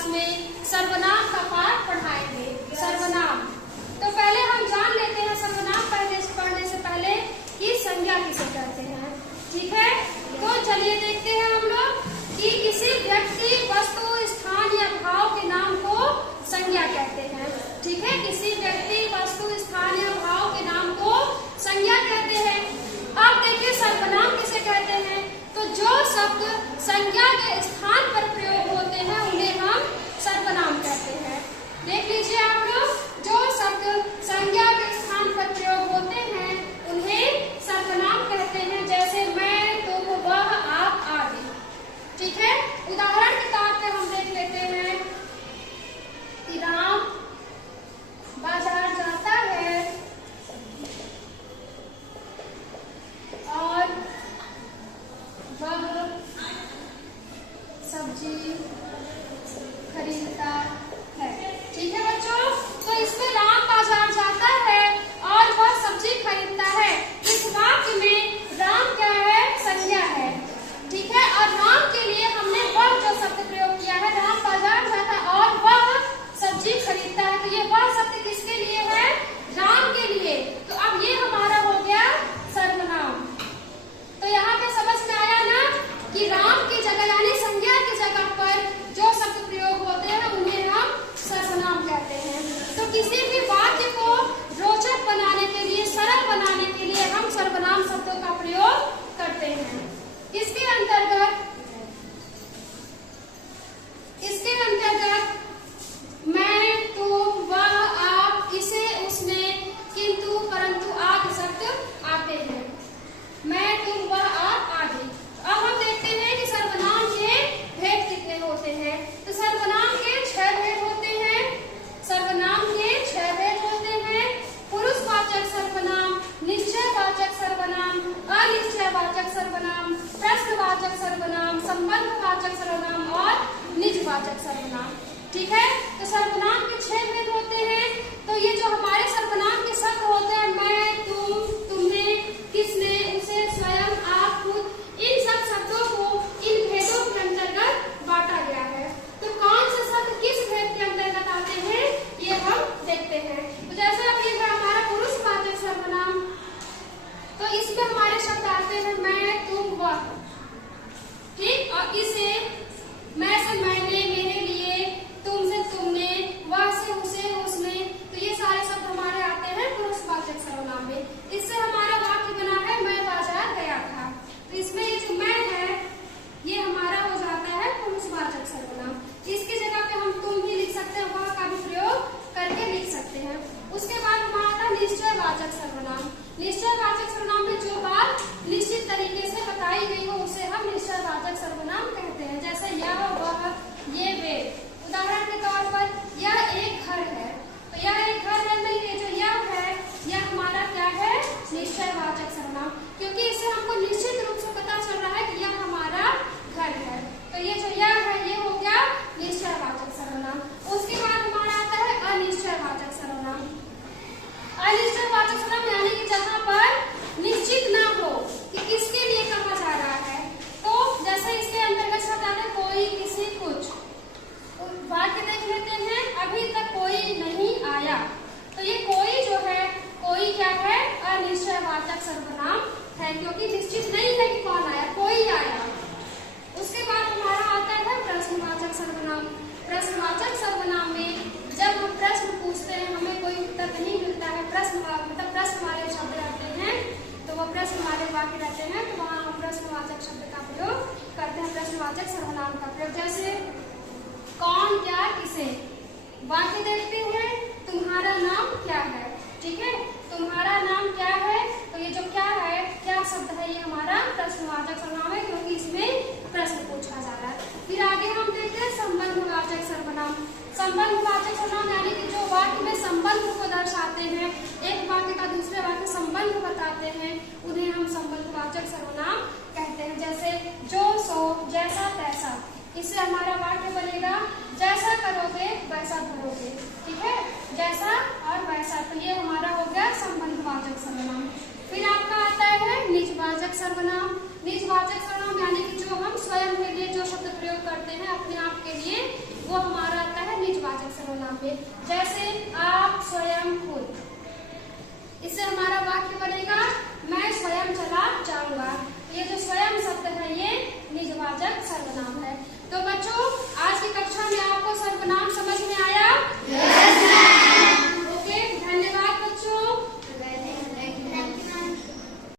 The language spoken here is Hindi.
क्लास में सर्वनाम का पाठ पढ़ाएंगे। सर्वनाम तो पहले हम जान लेते हैं सर्वनाम पढ़ने से पहले कि संज्ञा किसे कहते हैं। ठीक है, तो चलिए देखते हैं हम लोग कि किसी व्यक्ति, वस्तु, स्थान या भाव के नाम को संज्ञा कहते हैं। ठीक है, किसी व्यक्ति, वस्तु, स्थान या भाव के नाम को संज्ञा कहते हैं। अब देखिए सर्वनाम किसे कहते हैं। तो जो शब्द संज्ञा के स्थान पर प्रयोग होते हैं उन्हें हम सर्वनाम कहते हैं। देख लीजिए आप लोग, जो शब्द संज्ञा के स्थान पर प्रयोग होते हैं उन्हें सर्वनाम कहते हैं। जैसे मैं, तुम, वह, आप आदि। ठीक है, उदाहरण के तौर पे हम देख लेते हैं कि राम बाजार जाता है और वह सब्जी खरीदता है। ठीक है बच्चों, तो इसमें राम बाजार जाता है और वह सब्जी खरीदता है। इस वाक्य में राम क्या है? संज्ञा है। ठीक है, और राम के लिए हमने वह जो शब्द प्रयोग किया है, राम बाजार जाता और वह सब्जी खरीदता है, तो ये वह शब्द किसके लिए है? राम के लिए। तो अब ये हमारा हो गया सर्वनाम। तो यहाँ पे समझ में आया ना कि राम की जगह यानी संज्ञा की जगह पर जो शब्द प्रयोग होते हैं उन्हें हम सर्वनाम कहते हैं। तो किसी भी वाक्य को रोचक बनाने के लिए, सरल बनाने के लिए हम सर्वनाम शब्दों का प्रयोग करते हैं। इसके अंतर्गत मैं, तुम, वह, आप, इसे, उसने, किंतु, परंतु आदि शब्द आते हैं। मैं, तुम, वह, आप आदि। अब हम देखते हैं कि सर्वनाम के भेद कितने होते हैं। तो सर्वनाम के 6 भेद होते हैं। सर्वनाम के 6 भेद होते हैं। पुरुषवाचक सर्वनाम, निश्चयवाचक सर्वनाम, अनिश्चयवाचक सर्वनाम, प्रश्नवाचक सर्वनाम, संबंधवाचक सर्वनाम और निजवाचक सर्वनाम। ठीक है, तो सर्वनाम के 6 भेद होते हैं। तो ये जो हमारे सर्वनाम के शब्द होते हैं, मैं, तुम, तुमने, किसने, उसे, स्वयं, आप, खुद, इन सब शब्दों को इन भेदों के अंतर्गत बांटा गया है। तो कौन से शब्द किस भेद के अंतर्गत आते हैं ये हम देखते हैं। तो जैसे अब ये है हमारा पुरुषवाचक सर्वनाम, तो इसमें हमारे शब्द आते हैं मैं, तुम, वह। ठीक, और इसे मैं से मैंने, मेरे लिए, तुम से तुमने, वह से उसे, उसने। तो ये सारे शब्द हमारे आते हैं पुरुषवाचक सर्वनाम में। इससे हमारा वाक्य बना है मैं बाजार गया था। तो इसमें ये जो मैं है ये हमारा हो जाता है पुरुषवाचक सर्वनाम। इसकी जगह पे हम तुम भी लिख सकते हैं, वह का भी प्रयोग करके लिख सकते हैं। उसके बाद हमारा निश्चयवाचक सर्वनाम। निश्चयवाचक सर्वनाम में जो बात निश्चित तरीके से बताई गई हो उसे हम निश्चयवाचक सर्वनाम कहते हैं। जैसे यह, वह, ये, वे। उदाहरण के तौर पर यह एक घर है, तो यह एक घर है नहीं, ये जो यह है यह हमारा क्या है? निश्चयवाचक सर्वनाम, क्योंकि इससे हमको निश्चित रूप से पता चल रहा है कि यह हमारा घर है। तो ये जो यह है ये हो गया निश्चयवाचक सर्वनाम। उसके बाद हमारा आता है अनिश्चयवाचक सर्वनाम। अनिश्चयवाचक सर्वनाम यानी कि जहाँ पर निश्चित ना हो कि किसके लिए कहा जा रहा है। तो जैसे इसके अंतर्गत शब्द आता है कोई, किसी, कुछ। वाक्य देख लेते हैं, अभी तक कोई नहीं आया। तो ये कोई जो है, कोई क्या है? अनिश्चयवाचक सर्वनाम है, क्योंकि निश्चित नहीं है कि कौन आया, कोई आया। उसके बाद हमारा आता है प्रश्नवाचक सर्वनाम। प्रश्नवाचक सर्वनाम में जब हम प्रश्न पूछते हैं, हमें कोई उत्तर नहीं मिलता है, मतलब प्रश्न वाले शब्द रहते हैं, तो वो प्रश्न वाले वाक्य रहते हैं, तो वहाँ हम प्रश्नवाचक शब्द का प्रयोग करते हैं, प्रश्नवाचक सर्वनाम का प्रयोग। जैसे कौन, क्या, किसे। वाक्य देखते हैं, तुम्हारा नाम क्या है। ठीक है, तुम्हारा नाम क्या है, तो ये जो क्या है, क्या शब्द है, ये हमारा प्रश्नवाचक सर्वनाम है, क्योंकि इसमें प्रश्न पूछा जा रहा है। फिर आगे हम देखते हैं संबंधवाचक सर्वनाम। संबंधवाचक सर्वनाम यानी कि जो वाक्य में संबंध को दर्शाते हैं, एक वाक्य का दूसरे वाक्य संबंध बताते हैं, उन्हें हम संबंधवाचक सर्वनाम कहते हैं। जैसे जो, सो, जैसा, तैसा। इससे हमारा वाक्य बनेगा जैसा करोगे वैसा भरोगे। ठीक है, जैसा और वैसा। तो ये हमारा हो गया संबंधवाचक सर्वनाम। फिर आपका आता है निजवाचक सर्वनाम। निजवाचक सर्वनाम यानी कि जो हम स्वयं के लिए जो शब्द प्रयोग करते हैं अपने आप के लिए, वो हमारा पे, जैसे आप स्वयं खुद। इससे हमारा वाक्य बनेगा मैं स्वयं चला जाऊंगा।